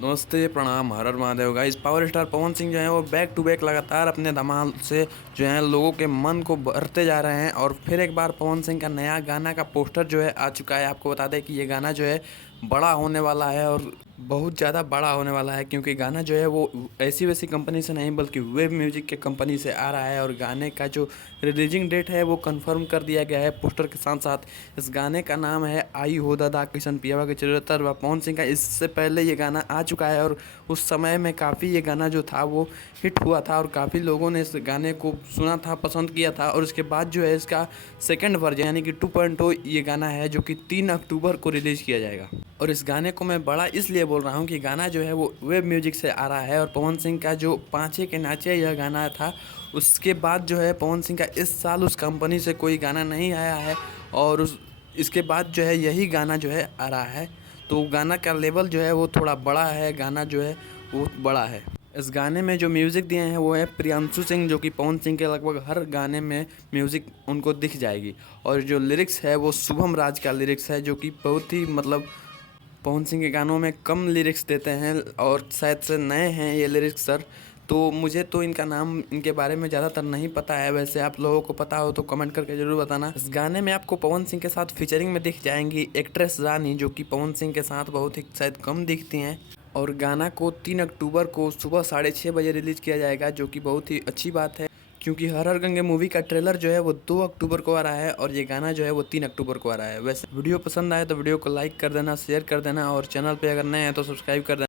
नमस्ते प्रणाम हर हर Mahadev guys. Power star Pawan Singh जो है वो बैक टू बैक लगातार अपने धमाल से जो है लोगों के मन को भरते जा रहे हैं। और फिर एक बार पवन सिंह का नया गाना का पोस्टर जो है आ चुका है। आपको बता दें कि ये गाना जो है बड़ा होने वाला है और बहुत ज़्यादा बड़ा होने वाला है, क्योंकि गाना जो है वो ऐसी वैसी कंपनी से नहीं बल्कि वेब म्यूजिक के कंपनी से आ रहा है। और गाने का जो रिलीजिंग डेट है वो कंफर्म कर दिया गया है पोस्टर के साथ साथ। इस गाने का नाम है आई हो दादा किशन पियावा के चरित्र व पवन सिंह का। इससे पहले ये गाना आ चुका है और उस समय में काफ़ी ये गाना जो था वो हिट हुआ था और काफ़ी लोगों ने इस गाने को सुना था, पसंद किया था। और उसके बाद जो है इसका सेकंड वर्जन यानी कि 2.0 ये गाना है जो कि 3 अक्टूबर को रिलीज़ किया जाएगा। और इस गाने को मैं बड़ा इसलिए बोल रहा हूँ कि गाना जो है वो वेब म्यूजिक से आ रहा है। और पवन सिंह का जो पाँचे के नाचे यह गाना था, उसके बाद जो है पवन सिंह का इस साल उस कंपनी से कोई गाना नहीं आया है। और इसके बाद जो है यही गाना जो है आ रहा है। तो गाना का लेवल जो है वो थोड़ा बड़ा है, गाना जो है वो बड़ा है। इस गाने में जो म्यूज़िक दिए हैं वो है प्रियांशु सिंह, जो कि पवन सिंह के लगभग हर गाने में म्यूज़िक उनको दिख जाएगी। और जो लिरिक्स है वो शुभम राज का लिरिक्स है, जो कि बहुत ही मतलब पवन सिंह के गानों में कम लिरिक्स देते हैं और शायद से नए हैं ये लिरिक्स सर। तो मुझे तो इनका नाम, इनके बारे में ज़्यादातर नहीं पता है। वैसे आप लोगों को पता हो तो कमेंट करके ज़रूर बताना। इस गाने में आपको पवन सिंह के साथ फीचरिंग में दिख जाएंगी एक्ट्रेस रानी, जो कि पवन सिंह के साथ बहुत ही शायद कम दिखती हैं। और गाना को 3 अक्टूबर को सुबह 6:30 बजे रिलीज़ किया जाएगा, जो कि बहुत ही अच्छी बात है, क्योंकि हर हर गंगे मूवी का ट्रेलर जो है वो 2 अक्टूबर को आ रहा है और ये गाना जो है वो 3 अक्टूबर को आ रहा है। वैसे वीडियो पसंद आए तो वीडियो को लाइक कर देना, शेयर कर देना और चैनल पे अगर नए हैं तो सब्सक्राइब कर देना।